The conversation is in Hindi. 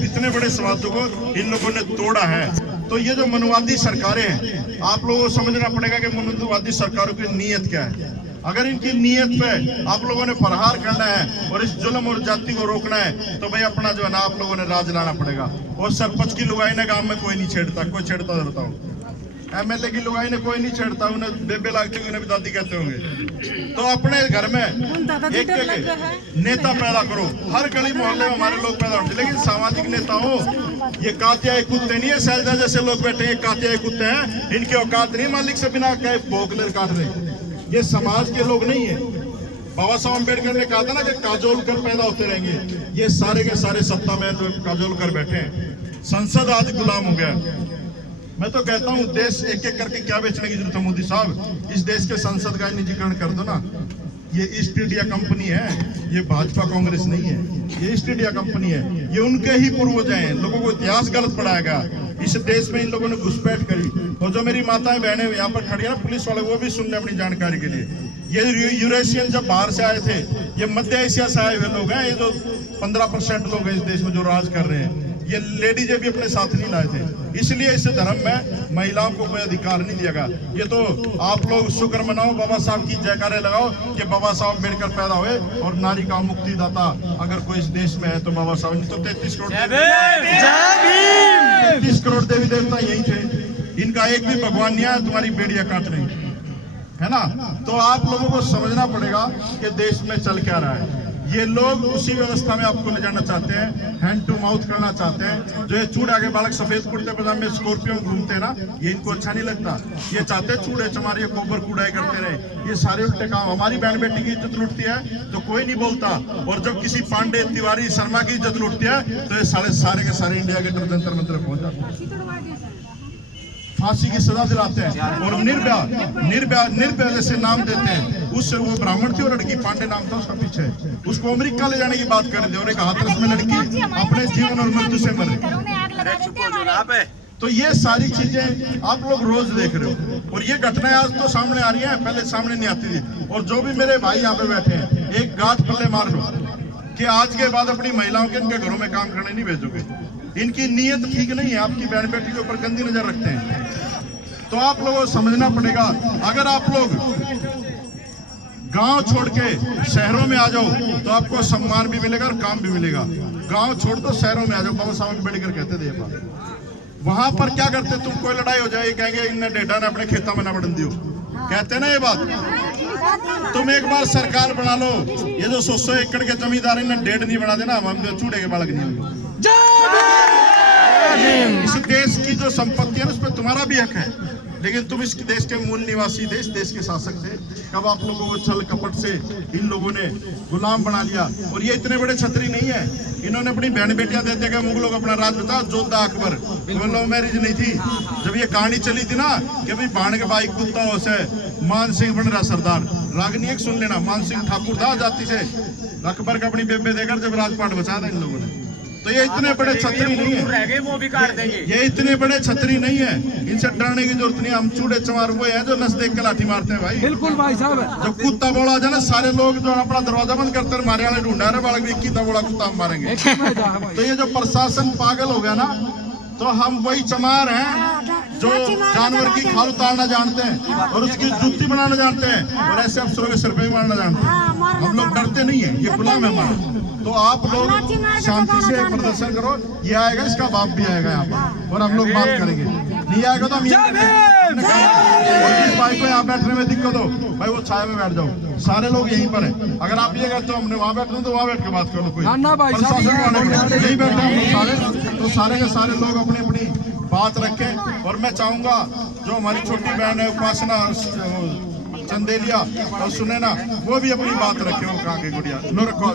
इतने बड़े समाजों को इन लोगों ने तोड़ा है। तो ये जो मनुवादी सरकारें हैं, आप लोगों को समझना पड़ेगा कि मनुवादी सरकारों की नीयत क्या है। अगर इनकी नीयत पे आप लोगों ने प्रहार करना है और इस जुल्म और जाति को रोकना है, तो भाई अपना जो है ना आप लोगों ने राज लाना पड़ेगा। और सरपंच की लुगाई ने गांव में कोई नहीं छेड़ता, कोई छेड़ता रहता हूँ। एमएलए की लुगाई ने कोई नहीं छेड़ता, उन्हें बेबे लागते उन्हें भी दादी कहते होंगे। तो अपने घर में एक नेता पैदा करो। हर गली मोहल्ले में हमारे लोग पैदा होते, लेकिन सामाजिक नेता हो। ये कातिया कुत्ते नहीं है, शैलजा जैसे लोग बैठे हैं कातिया कुत्ते हैं। इनकी औकात नहीं मालिक से बिना कहे भोंकले काट रहे। ये समाज के लोग नहीं है। बाबा साहब अम्बेडकर ने कहा था ना कि काजोल कर पैदा होते रहेंगे। ये सारे के सारे सत्ता में काजोल कर बैठे हैं। संसद आज गुलाम हो गया। मैं तो कहता हूँ देश एक एक करके क्या बेचने की जरूरत है मोदी साहब। इस देश के संसद का निजीकरण कर दो ना। ये ईस्ट इंडिया कंपनी है, ये भाजपा कांग्रेस नहीं है। ये ईस्ट इंडिया कंपनी है, ये उनके ही पूर्वज हैं। लोगों को इतिहास गलत पढ़ाया गया। इस देश में इन लोगों ने घुसपैठ करी। और जो मेरी माताएं बहनें यहाँ पर खड़ी है ना, पुलिस वाले, वो भी सुनने अपनी जानकारी के लिए। ये यूरेशियन जब बाहर से आए थे, ये मध्य एशिया से आए हुए लोग हैं। ये जो 15% लोग हैं इस देश में जो राज कर रहे हैं, ये लेडीज भी अपने साथ नहीं लाए थे। इसलिए इस धर्म में महिलाओं को कोई अधिकार नहीं दिया गया। ये तो आप लोग शुक्र मनाओ, बाबा साहब की जयकारे लगाओ कि बाबा साहब अम्बेडकर पैदा हुए और नारी का मुक्तिदाता अगर कोई इस देश में है तो बाबा साहब। तो 33 करोड़ देवी देवता यही थे। इनका एक भी भगवान नहीं है तुम्हारी बेड़ियां काट रही है ना। तो आप लोगों को समझना पड़ेगा कि देश में चल क्या रहा है। ये लोग उसी व्यवस्था में आपको ले जाना चाहते हैं, हैंड टू माउथ करना चाहते हैं। जो ये चूड़ा के बालक सफेद कुर्ते पजामे में स्कॉर्पियो घूमते हैं ना, ये इनको अच्छा नहीं लगता। ये चाहते हैं चूड़े चमारे कोबर कूड़ाई करते रहे। ये सारे उल्टे काम। हमारी बहन बेटी की इज्जत लूटती है तो कोई नहीं बोलता, और जब किसी पांडे तिवारी शर्मा की इज्जत लूटती है तो ये सारे के सारे इंडिया के जंतर मंत्र पहुंच जाते हैं, फांसी की सजा दिलाते हैं। और निर्भया जैसे नाम देते हैं। उससे वो ब्राह्मण थी और लड़की पांडे नाम था उसका पीछे, उसको अमेरिका ले जाने की बात कर रहे थे और एक हाथरस में लड़की अपने जीवन और मृत्यु से मरे। तो ये सारी चीजें आप लोग रोज देख रहे हो, और ये घटनाएं आज तो सामने आ रही हैं, पहले सामने नहीं आती थी। और जो भी मेरे भाई यहाँ पे बैठे हैं, एक गांठ पल्ले मार लो कि आज के बाद अपनी महिलाओं के इनके घरों में काम करने नहीं भेजोगे। इनकी नीयत ठीक नहीं है, आपकी बहन बेटी के ऊपर गंदी नजर रखते हैं। तो आप लोगों को समझना पड़ेगा। अगर आप लोग गांव छोड़ के शहरों में आ जाओ तो आपको सम्मान भी मिलेगा और काम भी मिलेगा। गांव छोड़ दो, शहरों में आ जाओ। बाबा साहब अम्बेडकर कहते थे बात। वहां पर क्या करते, तुम कोई लड़ाई हो जाए कहेंगे इनने डेढ़ा ने अपने खेता में ना बढ़न दियो, कहते ना ये बात। तुम एक बार सरकार बना लो, ये जो 100 एकड़ के जमींदार इन्हें डेढ़ नहीं बना देना, हम चूड़े के बालक नहीं होंगे। इस देश की जो संपत्ति है उस पर तुम्हारा भी हक है, लेकिन तुम इस देश के मूल निवासी थे, इस देश के शासक थे। कब आप लोगों को छल कपट से इन लोगों ने गुलाम बना लिया। और ये इतने बड़े छतरी नहीं है, इन्होंने अपनी बहन बेटियां दे दे के मुगलों को अपना राज बता। जोधा अकबर, वो लव मैरिज नहीं थी। जब ये कहानी चली थी ना कि भाई भाण के भाई कुत्ता से मान सिंह बन रहा सरदार, रागनी एक सुन लेना, मान सिंह ठाकुर था जाति से, अकबर का अपनी बेबे देकर जब राजपाट बचा था इन लोगों ने। तो ये इतने बड़े छतरी नहीं है, वो भी काट देंगे। ये इतने बड़े छतरी नहीं है, इनसे डरने की जरूरत नहीं है। हम चूड़े चमार वो है जो नस देख के लाठी मारते हैं भाई। बिल्कुल भाई साहब, जब कुत्ता बोला जाए ना, सारे लोग जो अपना दरवाजा बंद करते हैं, मारे वाले ढूंढा रहे बालक कितना बोला कुत्ता हम मारेंगे। तो ये जो प्रशासन पागल हो गया ना, तो हम वही चमार हैं जो जानवर की खाल उतारना जानते हैं और उसकी जुत्ती बनाना जानते हैं और ऐसे अफसरों के सिर पे मारना जानते हैं। हम लोग डरते नहीं है, ये गुलाम है हमारा। तो आप लोग शांति से प्रदर्शन करो। ये आएगा, इसका बाप भी आएगा यहाँ पर और हम लोग बात करेंगे। नहीं आएगा तो हम भाई को यहाँ बैठने में दिक्कत हो भाई, वो छाया में बैठ जाओ। सारे लोग यहीं पर हैं। अगर आप ये कहते हो हमने वहाँ बैठना तो वहाँ बैठ के बात करो। कोई यही बैठा सारे, तो सारे के सारे लोग अपनी अपनी बात रखें। और मैं चाहूंगा जो हमारी छोटी बहन है उपासना चंदेलिया और सुनैना, वो भी अपनी बात रखे। वो कहाँ के गुड़िया लो रखो।